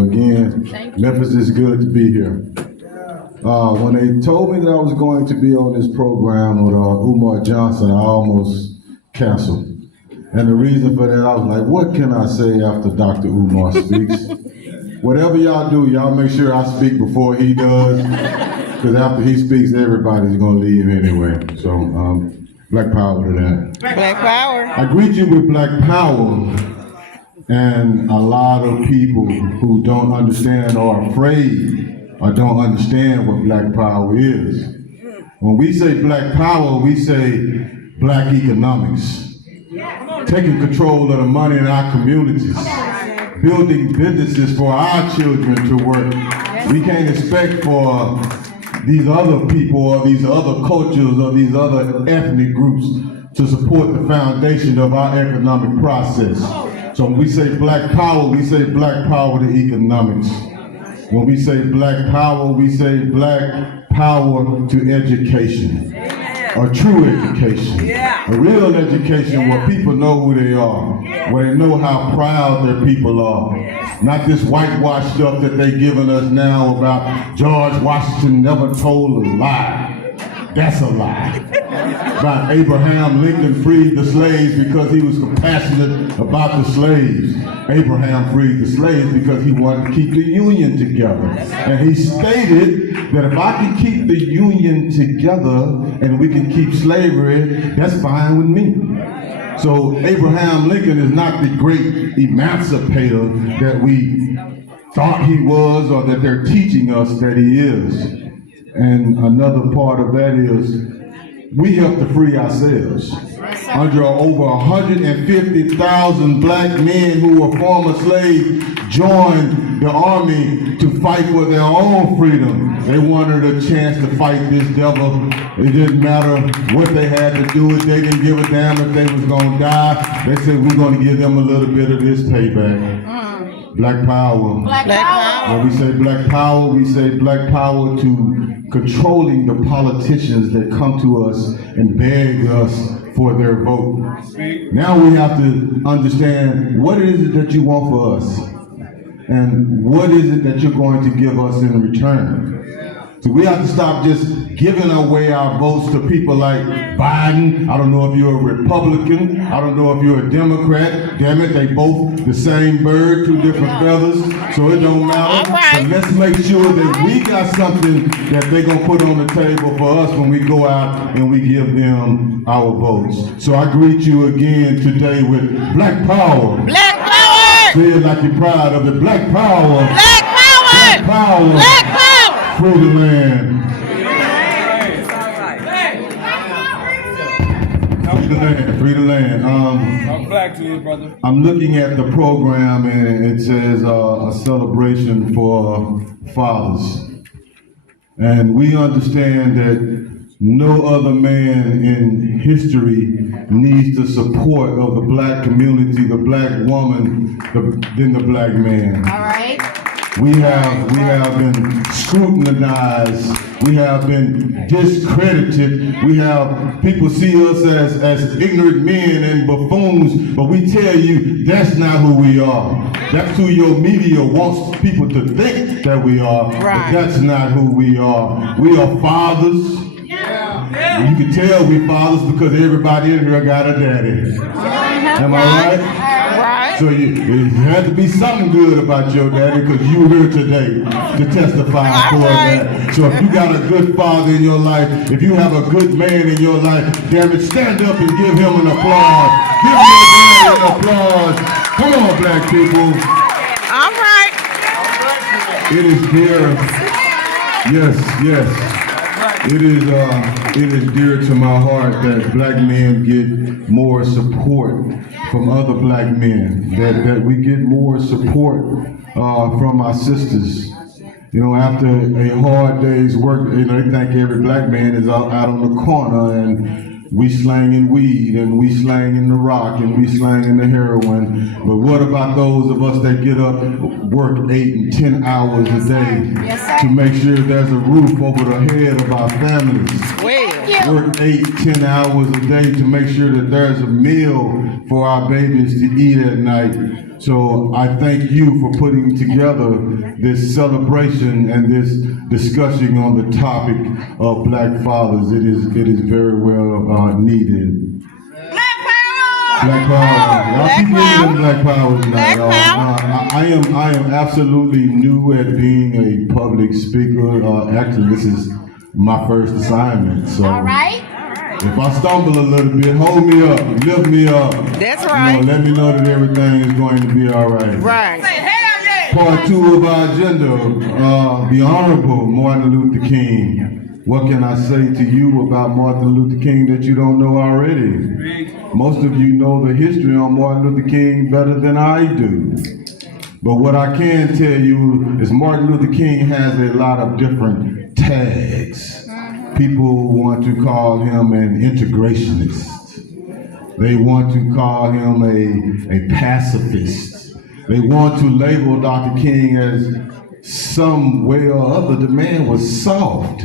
Again, Memphis is good to be here. When they told me that I was going to be on this program with Umar Johnson, I almost canceled. And the reason for that, I was like, what can I say after Dr. Umar speaks? Whatever y'all do, y'all make sure I speak before he does, because after he speaks, everybody's going to leave anyway. So, Black Power to that. Black Power. I greet you with Black Power. And a lot of people who don't understand or are afraid or don't understand what Black Power is. When we say Black Power, we say Black economics. Taking control of the money in our communities. Building businesses for our children to work. We can't expect for these other people or these other cultures or these other ethnic groups to support the foundation of our economic process. So when we say Black Power, we say Black Power to economics. When we say Black Power, we say Black Power to education. A true education. A real education where people know who they are. Where they know how proud their people are. Not this whitewash stuff that they're giving us now about George Washington never told a lie. That's a lie. About Abraham Lincoln freed the slaves because he was compassionate about the slaves. Abraham freed the slaves because he wanted to keep the Union together. And he stated that if I can keep the Union together and we can keep slavery, that's fine with me. So Abraham Lincoln is not the great emancipator that we thought he was or that they're teaching us that he is. And another part of that is we have to free ourselves. Under over 150,000 black men who were former slaves joined the army to fight for their own freedom. They wanted a chance to fight this devil. It didn't matter what they had to do. They didn't give a damn if they was going to die. They said, we're going to give them a little bit of this payback. Black Power. Black Power. When we say Black Power, we say Black Power to controlling the politicians that come to us and beg us for their vote. Now we have to understand what is it that you want for us and what is it that you're going to give us in return. So we have to stop just giving away our votes to people like Biden. I don't know if you're a Republican. I don't know if you're a Democrat. Damn it, they both the same bird, two different feathers. So it don't matter. But let's make sure that we got something that they're going to put on the table for us when we go out and we give them our votes. So I greet you again today with Black Power. Black Power. Say it like you're proud of it. Black Power. Black Power. Black Power. Black Power. Free the land. Free the land. I'm black to you, brother. I'm looking at the program and it says a celebration for fathers. And we understand that no other man in history needs the support of the black community, the black woman, than the black man. All right. We have been scrutinized. We have been discredited. We have people see us as ignorant men and buffoons, but we tell you that's not who we are. That's who your media wants people to think that we are, but that's not who we are. We are fathers. You can tell we fathers because everybody in here got a daddy. Am I right? So it had to be something good about your daddy because you're here today to testify for that. So if you got a good father in your life, if you have a good man in your life, damn it, stand up and give him an applause. Give your daddy an applause. Come on, black people. All right. It is dear. Yes. It is dear to my heart that black men get more support from other black men, that we get more support from our sisters. You know, after a hard day's work, you know, they think every black man is out on the corner and we slanging weed and we slanging the rock and we slanging the heroin. But what about those of us that get up, work 8 and 10 hours a day to make sure there's a roof over the head of our families? work 8, 10 hours a day to make sure that there's a meal for our babies to eat at night. So I thank you for putting together this celebration and this discussion on the topic of Black fathers. It is very well needed. Black power. Y'all keep giving them black powers now, Black y'all. I am absolutely new at being a public speaker. Actually, this is my first assignment. So All right. if I stumble a little bit, hold me up, lift me up. That's right. You know, let me know that everything is going to be all right. Right. Part 2 of our agenda, the Honorable Martin Luther King. What can I say to you about Martin Luther King that you don't know already? Most of you know the history on Martin Luther King better than I do. But what I can tell you is Martin Luther King has a lot of different tags. People want to call him an integrationist. They want to call him a pacifist. They want to label Dr. King as some way or other. The man was soft.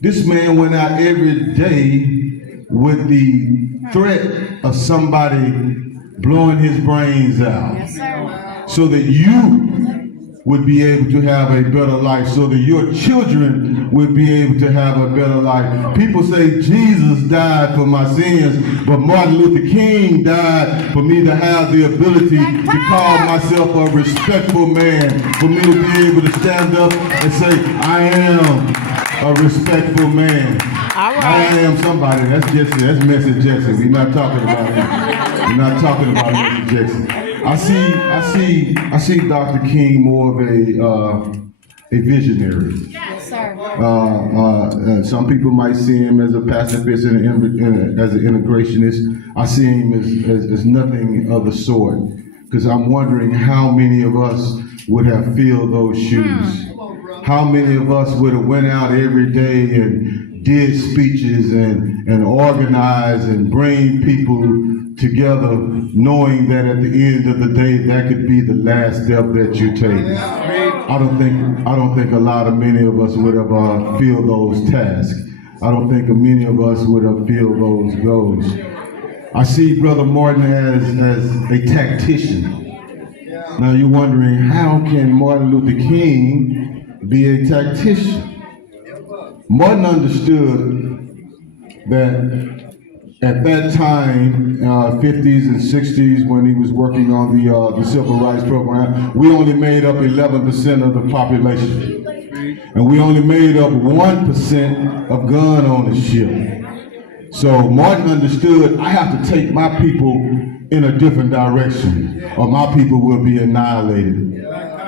This man went out every day with the threat of somebody blowing his brains out. Yes, sir. So that you would be able to have a better life, so that your children would be able to have a better life. People say Jesus died for my sins, but Martin Luther King died for me to have the ability to call myself a respectful man, for me to be able to stand up and say, I am a respectful man. All right. I am somebody. That's Jesse. That's Message Jackson. We're not talking about him. We're not talking about Message Jackson. I see Dr. King more of a visionary. Yes, sir. Some people might see him as a pacifist and as an integrationist. I see him as nothing of the sort, because I'm wondering how many of us would have filled those shoes. How many of us would have went out every day and did speeches and organized and bring people together, knowing that at the end of the day, that could be the last step that you take. I don't think a lot of many of us would have filled those tasks. I don't think many of us would have filled those goals. I see Brother Martin as a tactician. Now you're wondering, how can Martin Luther King be a tactician? Martin understood that at that time, 50s and 60s, when he was working on the Civil Rights Program, we only made up 11% of the population. And we only made up 1% of gun ownership. So Martin understood, I have to take my people in a different direction, or my people will be annihilated.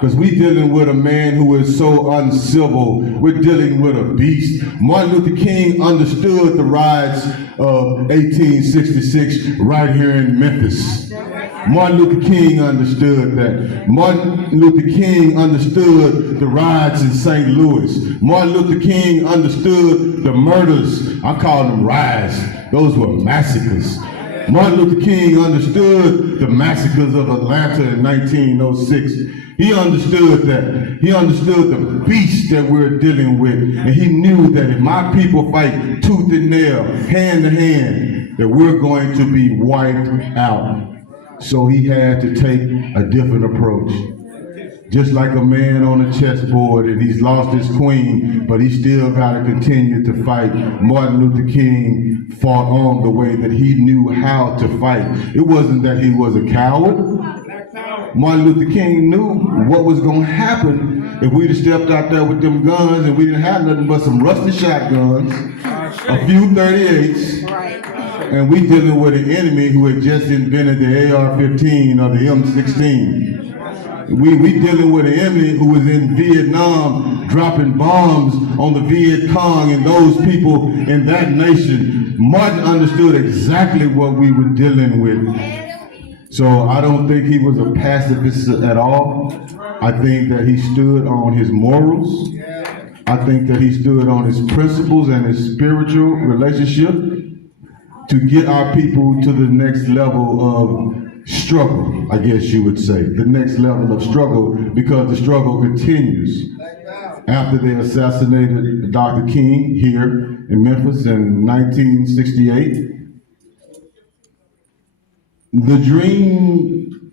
Because we're dealing with a man who is so uncivil. We're dealing with a beast. Martin Luther King understood the riots of 1866 right here in Memphis. Martin Luther King understood that. Martin Luther King understood the riots in St. Louis. Martin Luther King understood the murders. I call them riots. Those were massacres. Martin Luther King understood the massacres of Atlanta in 1906. He understood that. He understood the beast that we're dealing with. And he knew that if my people fight tooth and nail, hand to hand, that we're going to be wiped out. So he had to take a different approach. Just like a man on a chessboard and he's lost his queen, but he still got to continue to fight. Martin Luther King fought on the way that he knew how to fight. It wasn't that he was a coward. Martin Luther King knew what was going to happen if we'd have stepped out there with them guns and we didn't have nothing but some rusty shotguns, a few 38s, and we dealing with an enemy who had just invented the AR-15 or the M16. We dealing with an enemy who was in Vietnam dropping bombs on the Viet Cong and those people in that nation. Martin understood exactly what we were dealing with. So I don't think he was a pacifist at all. I think that he stood on his morals. I think that he stood on his principles and his spiritual relationship to get our people to the next level of struggle, I guess you would say. The next level of struggle, because the struggle continues. after they assassinated Dr. King here in Memphis in 1968. The dream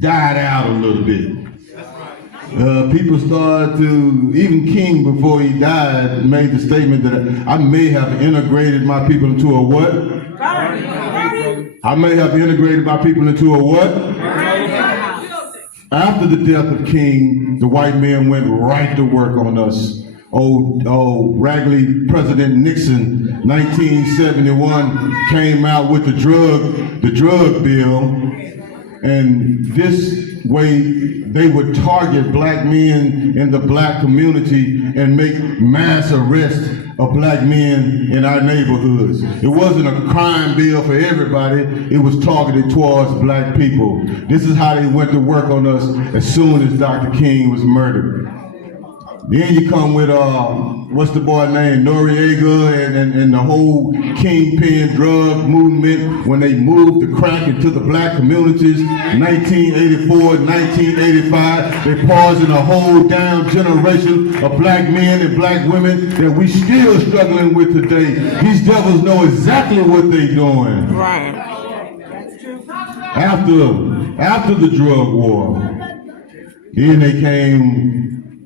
died out a little bit. People started to, even King before he died made the statement that I may have integrated my people into a what? I may have integrated my people into a what? After the death of King, the white men went right to work on us. Old raggedy President Nixon, 1971, came out with the drug bill, and this way they would target black men in the black community and make mass arrests of black men in our neighborhoods. It wasn't a crime bill for everybody, it was targeted towards black people. This is how they went to work on us as soon as Dr. King was murdered. Then you come with, what's the boy name, Noriega and the whole kingpin drug movement when they moved the crack into the black communities, 1984, 1985, they poisoned a whole down generation of black men and black women that we still struggling with today. These devils know exactly what they're doing. Right. After the drug war, then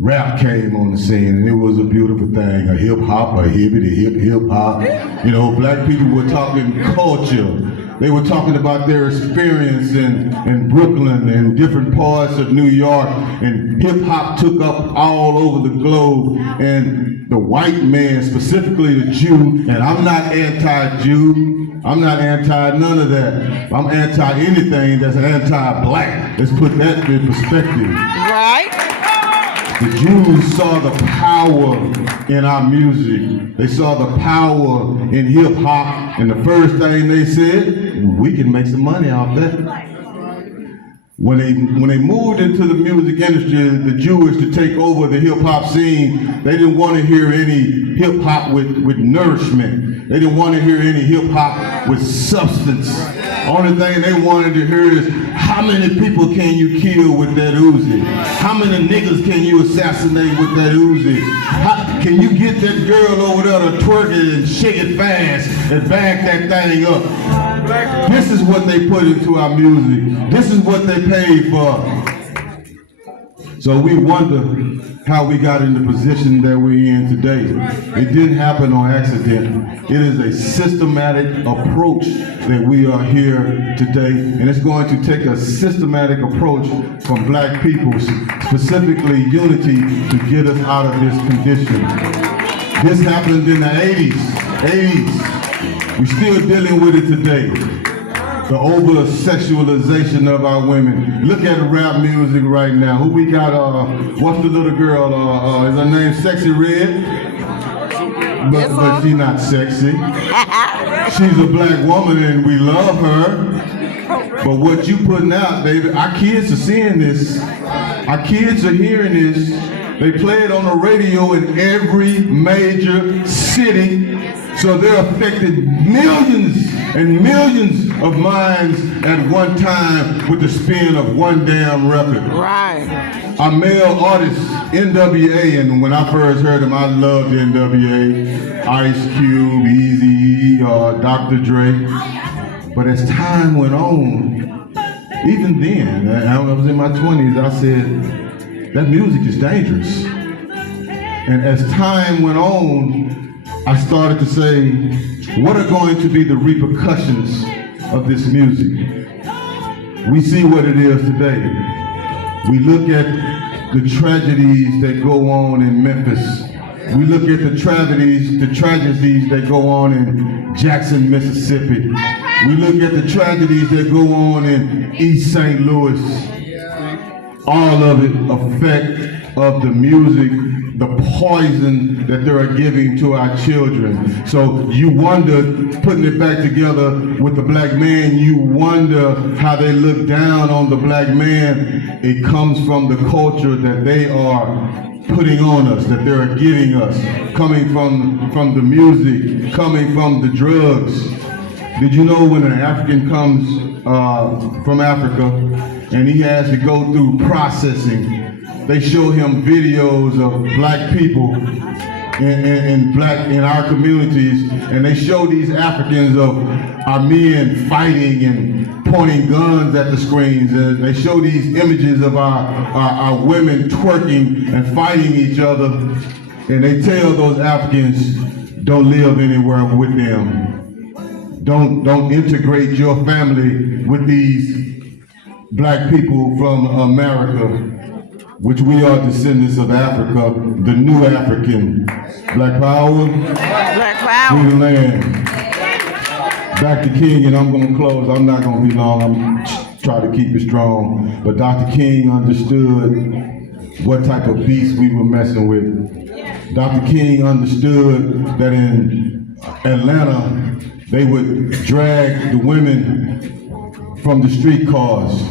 rap came on the scene, and it was a beautiful thing. A hip hop, a hippity hip hop. You know, black people were talking culture. They were talking about their experience in Brooklyn and different parts of New York, and hip hop took up all over the globe. And the white man, specifically the Jew, and I'm not anti-Jew, I'm not anti none of that. I'm anti anything that's anti-black. Let's put that in perspective. Right. The Jews saw the power in our music. They saw the power in hip hop, and the first thing they said, we can make some money off that. When they moved into the music industry, the Jewish to take over the hip hop scene, they didn't want to hear any hip hop with nourishment. They didn't want to hear any hip hop with substance. Only thing they wanted to hear is, how many people can you kill with that Uzi? How many niggas can you assassinate with that Uzi? Can you get that girl over there to twerk it and shake it fast and back that thing up? This is what they put into our music. This is what they paid for. So we wonder how we got in the position that we're in today. It didn't happen on accident. It is a systematic approach that we are here today, and it's going to take a systematic approach from black people, specifically unity, to get us out of this condition. This happened in the 80s. We're still dealing with it today. The over-sexualization of our women. Look at rap music right now. Who we got, what's the little girl, is her name Sexy Red? But she's not sexy. She's a black woman and we love her. But what you putting out, baby, our kids are seeing this. Our kids are hearing this. They play it on the radio in every major city. So they're affecting millions and millions of minds at one time with the spin of one damn record. Right. Our male artists, NWA, and when I first heard them, I loved NWA, Ice Cube, Eazy-E, Dr. Dre. But as time went on, even then, I was in my 20s, I said, that music is dangerous. And as time went on, I started to say, what are going to be the repercussions of this music? We see what it is today. We look at the tragedies that go on in Memphis. We look at the tragedies that go on in Jackson, Mississippi. We look at the tragedies that go on in East St. Louis. All of it effect of the music, the poison that they are giving to our children. So you wonder, putting it back together with the black man, you wonder how they look down on the black man. It comes from the culture that they are putting on us, that they are giving us, coming from the music, coming from the drugs. Did you know when an African comes from Africa and he has to go through processing they show him videos of black people in our communities, and they show these Africans of our men fighting and pointing guns at the screens, and they show these images of our women twerking and fighting each other, and they tell those Africans, don't live anywhere with them. Don't integrate your family with these black people from America, which we are descendants of Africa, the new African. Black power, Black power. free the land. Back to King, and I'm gonna close. I'm not gonna be long. I'm try to keep it strong. But Dr. King understood what type of beast we were messing with. Dr. King understood that in Atlanta, they would drag the women from the streetcars.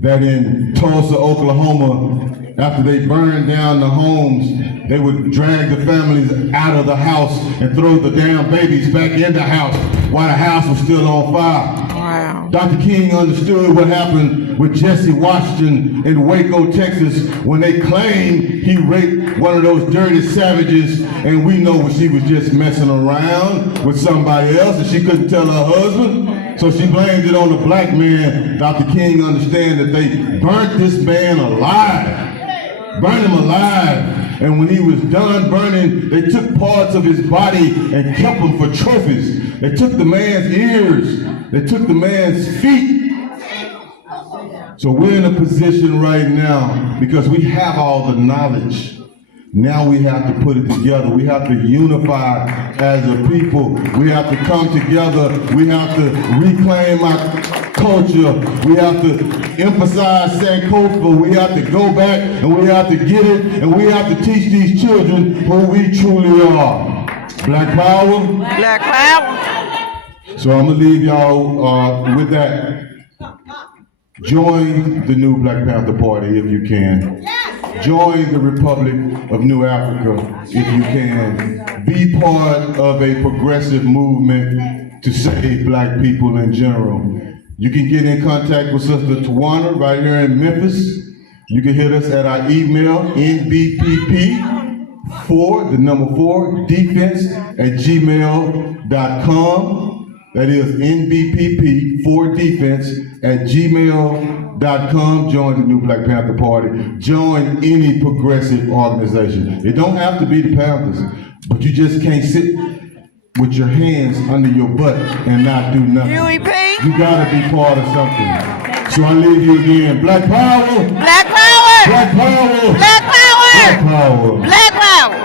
That in Tulsa, Oklahoma, after they burned down the homes, they would drag the families out of the house and throw the damn babies back in the house while the house was still on fire. Wow. Dr. King understood what happened with Jesse Washington in Waco, Texas, when they claimed he raped one of those dirty savages, and we know she was just messing around with somebody else and she couldn't tell her husband, so she blamed it on the black man. Dr. King understands that they burnt this man alive. Burned him alive. And when he was done burning, they took parts of his body and kept them for trophies. They took the man's ears. They took the man's feet. So we're in a position right now because we have all the knowledge. Now we have to put it together. We have to unify as a people. We have to come together. We have to reclaim our culture. We have to emphasize Sankofa. We have to go back and we have to get it, and we have to teach these children who we truly are. Black power. Black power. So I'm gonna leave y'all with that. Join the new Black Panther Party if you can. Join the Republic of New Africa if you can. Be part of a progressive movement to save black people in general. You can get in contact with Sister Tawana right here in Memphis. You can hit us at our email, nbpp4defense@gmail.com. That is nbpp4defense@gmail.com. Join the new Black Panther Party. Join any progressive organization. It don't have to be the Panthers, but you just can't sit with your hands under your butt and not do nothing. UEP. You gotta be part of something. So I leave you again. Black power. Black power. Black power. Black power. Black power. Black power.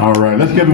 All right, let's give him